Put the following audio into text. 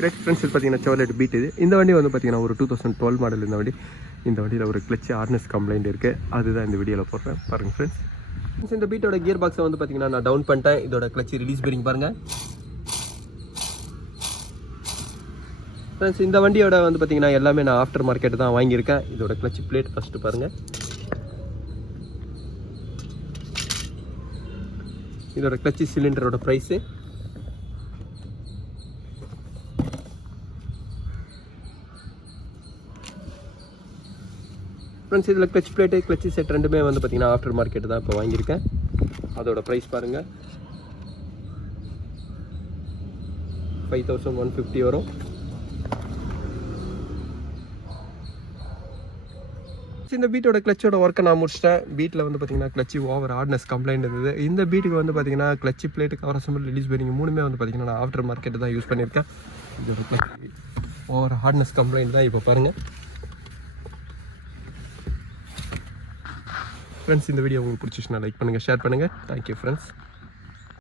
Great friends. இது பார்த்தீங்கன்னா Chevrolet Beat. இந்த வண்டி வந்து பார்த்தீங்கன்னா ஒரு 2012 மாடல். இந்த வண்டியில் ஒரு கிளச் ஹார்னஸ் கம்ப்ளைண்ட் இருக்குது. அதுதான் இந்த வீடியோவில் போடுறேன் பாருங்கள் ஃப்ரெண்ட்ஸ். இந்த பீட்டோட கியர் பாக்ஸை வந்து பார்த்தீங்கன்னா நான் டவுன் பண்ணிட்டேன். இதோட கிளச் ரிலீஸ் பெரிங் பாருங்கள் ஃப்ரெண்ட்ஸ். இந்த வண்டியோட வந்து பார்த்தீங்கன்னா எல்லாமே நான் ஆஃப்டர் மார்க்கெட் தான் வாங்கியிருக்கேன். இதோட கிளச் பிளேட் ஃபஸ்ட்டு பாருங்கள். இதோட கிளச் சிலிண்டரோட ப்ரைஸு ஃப்ரெண்ட்ஸ். இதில் கிளச் பிளேட்டு கிளச் செட் ரெண்டுமே வந்து பார்த்தீங்கன்னா ஆஃப்டர் மார்க்கெட் தான் இப்போ வாங்கியிருக்கேன். அதோட ப்ரைஸ் பாருங்கள் 5150 வரும். இந்த பீட்டோட கிளச்சோட ஒர்க்கை நான் முடிச்சிட்டேன். பீட்டில் வந்து பார்த்தீங்கன்னா கிளச்சி ஓவர் ஹார்ட்னஸ் கம்ப்ளைண்ட் இருந்தது. இந்த பீட்டுக்கு வந்து பார்த்தீங்கன்னா கிளச்சி plate cover assemble release bearing மூணுமே வந்து பார்த்தீங்கன்னா நான் ஆஃப்டர் மார்க்கெட் தான் யூஸ் பண்ணியிருக்கேன். இதோட கிளச்சி ஓவர் ஹார்ட்னஸ் கம்ப்ளைண்ட் தான் இப்போ பாருங்கள் ஃப்ரெண்ட்ஸ். இந்த வீடியோ உங்களுக்கு பிடிச்சிச்சுன்னா லைக் பண்ணுங்கள், ஷேர் பண்ணுங்கள். Thank you friends.